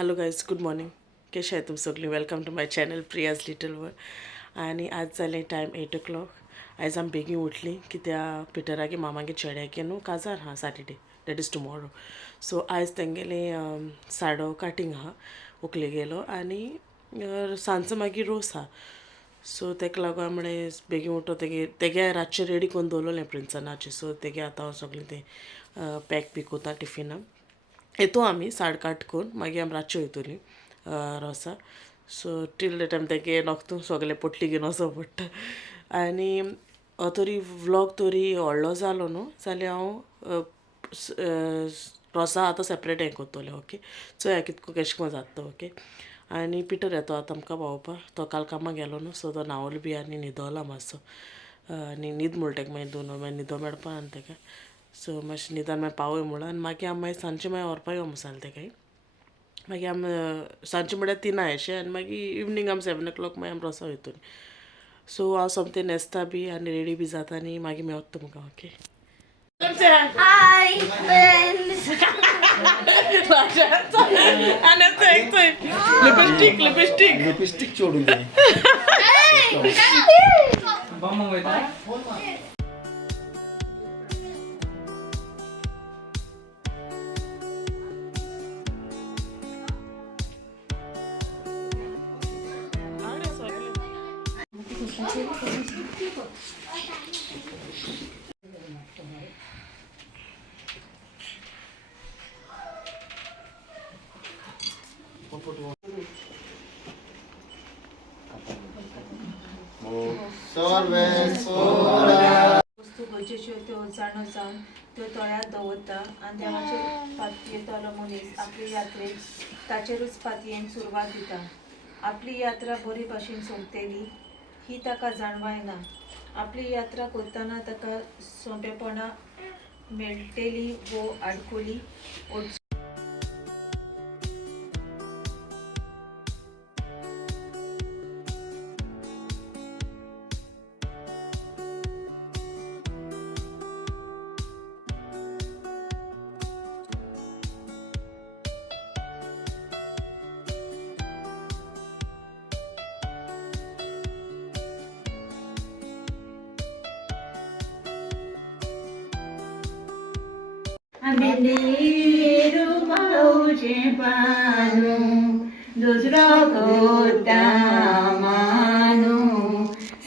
Hello guys, good morning. कशा आहे तुम्ही सगळी? Welcome to my channel Priya's little world. आणि आज जालें टायम 8 o'clock. आयज आमी बेगीन उठली कित्या पिटरागे मामागे चेड्यागे न्हू काजार हा Saturday, that is tomorrow. So आयज तेंगेले साडो काटींग आहा, उकले गेलो आनी सांजचो मागीर रोस आहा. सो तेका लागून म्हणे बेगीन उठो तेगे रातचें रेडी करून दवरलेलें प्रिंसनाचें. सो तेगे आतां हांव सगळें तें पॅक बी कोता टिफिना येतो आमी 8:30 करून. मागीर आमी रातच्यो वयतलीं रोसा. सो टील द टायम तेगे नोकतू सगलें पोटली घेवन वचो पडटा. आनी तोरी व्लॉग तोरी व्हडलो जालो न्हू जाल्यार हांव रोसा आतां सेपरेट हें कोत्तोलें. ओके, चोया कितको केश कोन जाता तो. ओके, आनी पिटर येतो आतां आमकां भोंवपा. तो काल कामाक गेलो न्हू, सो तो न्हांवलो बी आनी न्हिदोला मातसो. आनी न्हीद म्हूण तेका मागीर 2 मागीर न्हिदो मेळपा आनी तेका. सो मातशें निदान मागीर पावय म्हणून. आनी मागीर आमी मागीर सांजचें मागीर व्हरपा यो मुसाल तेकाय. मागीर आमी सांजचें म्हळ्यार 3 अशें आनी मागीर इवनींग आमी 7 o'clock मागीर आमी रोसा वयतलीं. सो हांव सोमतें न्हेसता बी आनी रेडी बी जाता आनी मागीर मेवता तुमकां. Okay, hi friends. Lipstick lipstick lipstick चोडून जाय. वस्तू गरजेच्यो त्यो जाणो जावन त्यो तळ्यार दवरता आनी देवाचे पातयेतलो मनीस आपली यात्रेक ताचेरूच पातयेन सुरवात दिता. आपली यात्रा बरी भाशेन सोंपतली ही ताका जाणवायना. आपली यात्रा करतना ताका सोंपेपणां मेळटली वो आडकोली Amendeiro maude pano, dos rogota mano,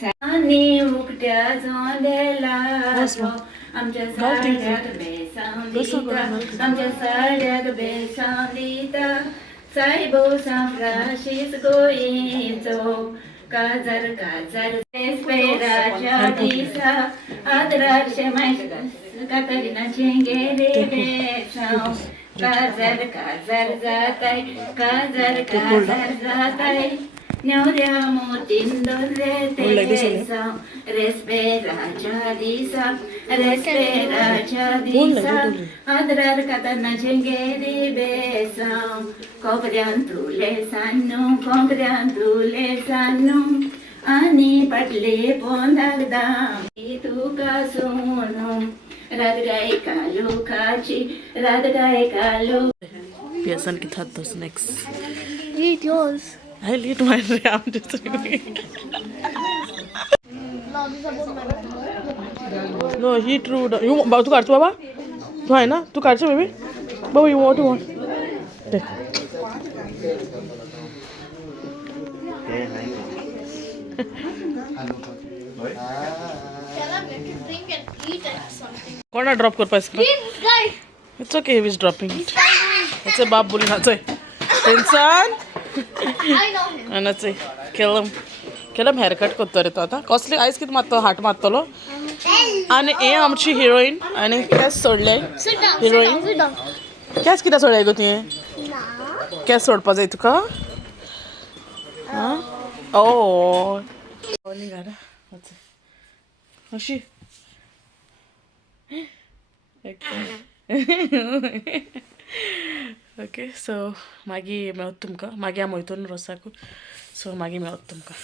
sani ukट्या जोंदेला आमच्या साड्याक बेसांव दिता, आमच्या साड्याक बेसांव दिता. सायबो सान फ्रांसिस्को गोयेचो काजार काजार पेराच्या दिसा आदराचे मायस कातरिना चेंगेरे बेसांव. काजार काजार जाताय, काजार काजार जाताय. नेवऱ्या मोतीन दोरले ते बेसांव. रेस्पेराच्या दिसा, रेस्पेराच्या दिसा आदरार कातरिना चेंगेरे बेसांव. खोबऱ्यान तुले सान्नू, खोबऱ्यान तुले सान्नू आनी पाटले पोंदाक दाम. तुका सोनू रात गाय कालो खाची, रात गाय कालो. पियासन की था तो snacks. Eat yours. I'll eat mine. I'm just No, he true. You तू काढतो बाबा? तू आहे ना? तू काढतो बेबी? बाबा you want? Take. Drink and eat at something. कोणा ड्रॉप करपा Guy, it's okay, he is dropping it. याचे बाप बोली नाचय टेन्शन I know him. नाचय केलम हेअर कट करतो रे तो आतां. कसले आयज कितें मात्तो हाट मारतलो. आनी हे आमची हिरोईन. आनी केस सोडले Sit down. Heroine. Sit down. केस कित्याक सोडले गो तुवें? केस सोडपा जाय तुका? ओ अशी ओके. सो मागीर मेवता तुमकां. मागीर आमी वयतलो न्हू रोसाक. सो मागीर मेवता तुमकां.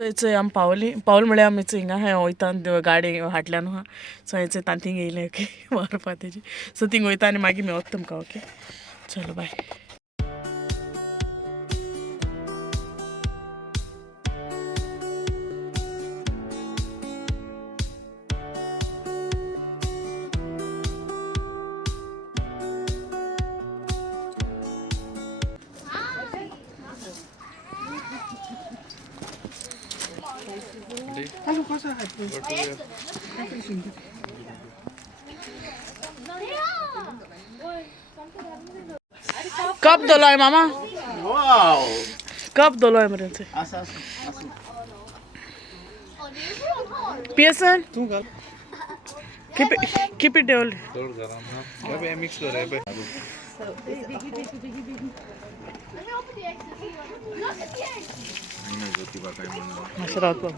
थंयच आमी पावली म्हळ्यार आमी हिंगा वयता गाडी हाटल्या न्हू. सो हेच तांतींग येयलें. ओके, व्हरपा तेजी. सो थिंग वयता आनी मागीर मेवता तुमकां. ओके, चलो बाय. कप धुलोय मामा कप धुलोय मरे Pearson keep it hold mix कर रहे Look at the eggs. आशीर्वाद बाबा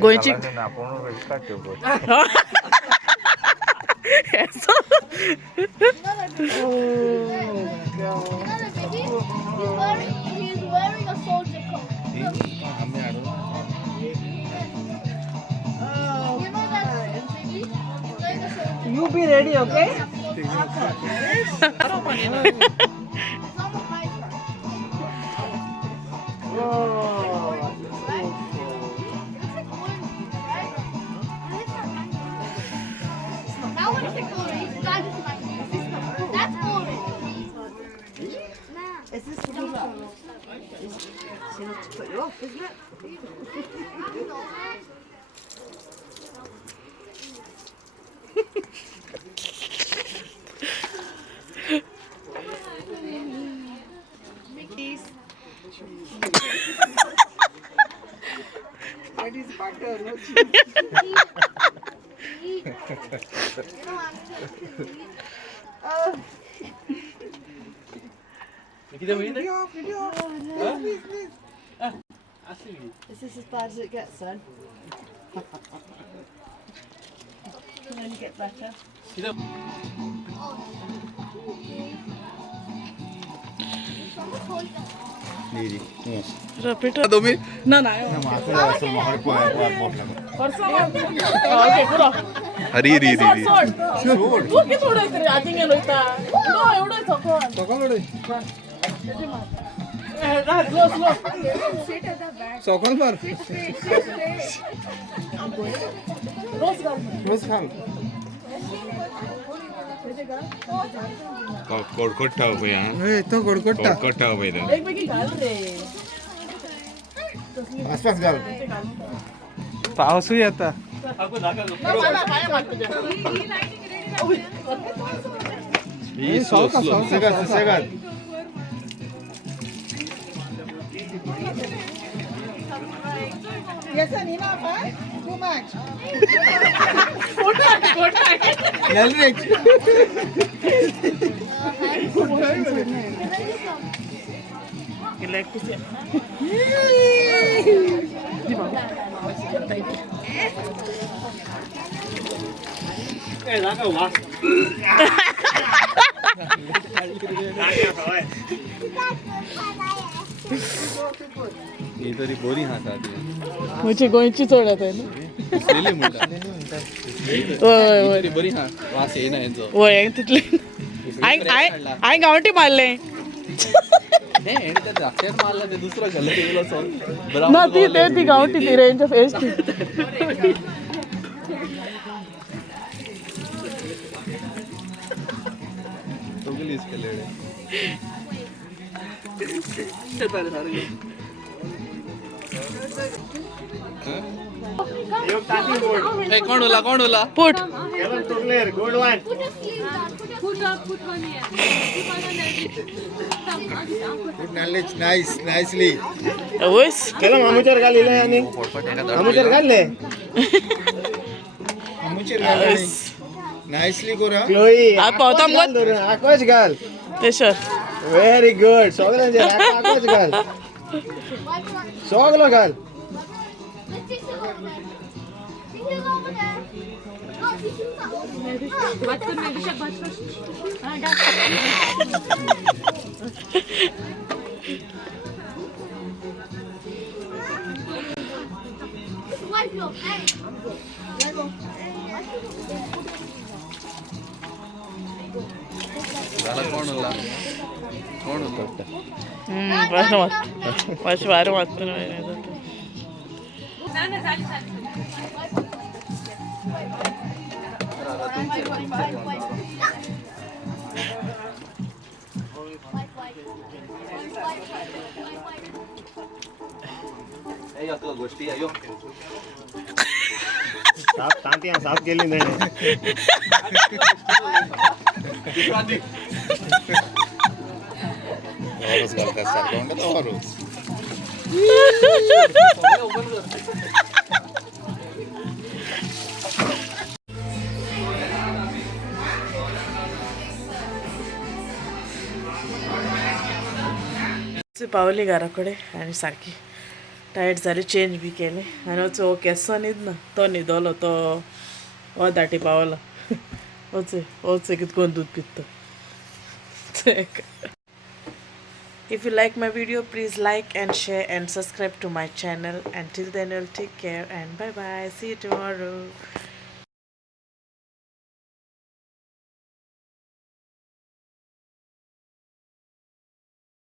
गोयची He's wearing a soldier coat. You know that, baby? He's wearing a soldier You be ready, okay? It's almost my turn. Now what is it orange? That is my That's orange. Is this the one? It's enough to put you off, isn't it? That is butter, no cheese. Is this as bad as it gets then? And then you get better. repeat तुम्ही ना ना okay पुरा हरी री री री तू किती थोडं तरी आधी गेलो इथं नो एवढं सकाळ मार रोज खाल कोडकोटा हो भैया ए तो कोडकोटा हो भैया वेगवेगळी घाल रे आसपास घाल पाऊस येता सगळं Yes, enough, huh? Too much. ही तरी बोरी हातात म्हणजे गोयची चोळत आहे ना लेले म्हणतात होय होय तरी बरी हा वास येईना यांचं होय तिथले आय गावठी मारले नाही आणि त्या द्राक्षात मारला ते दुसरं गल्लं गेलं सॉल ना ती गावठी ती रेंज ऑफ एस्ट दोघली इसके लेडे कोण Hola put Put your sleeves on. Put one here. Nicely ओस चला मामूचर घालिले आणि मामूचर घालले नाईसली कोरा क्लोई पावता मत आकाश घाल ते सर व्हेरी गुड सगळ्यांचे आकाश घाल सगळं घाल Let's take some over there. Tissues over there. No, tissues are over Wipe your hands. कोण होला बरं वाच वारं वाचतो गोष्टी अयो साफ तांतियां साफ केली नाही Horus घालतात सारखं म्हणतात horus. पावली घराकडे आणि सारखी टायर्ड झाली चेंज बी केले आणि वचो केसो न्हीद ना तो न्हिदलो तो हो दाटी पावला वचय वचय कितकोन दूध पितो If you like my video, please like and share and subscribe to my channel. Until then, you'll take care and bye bye. See you tomorrow.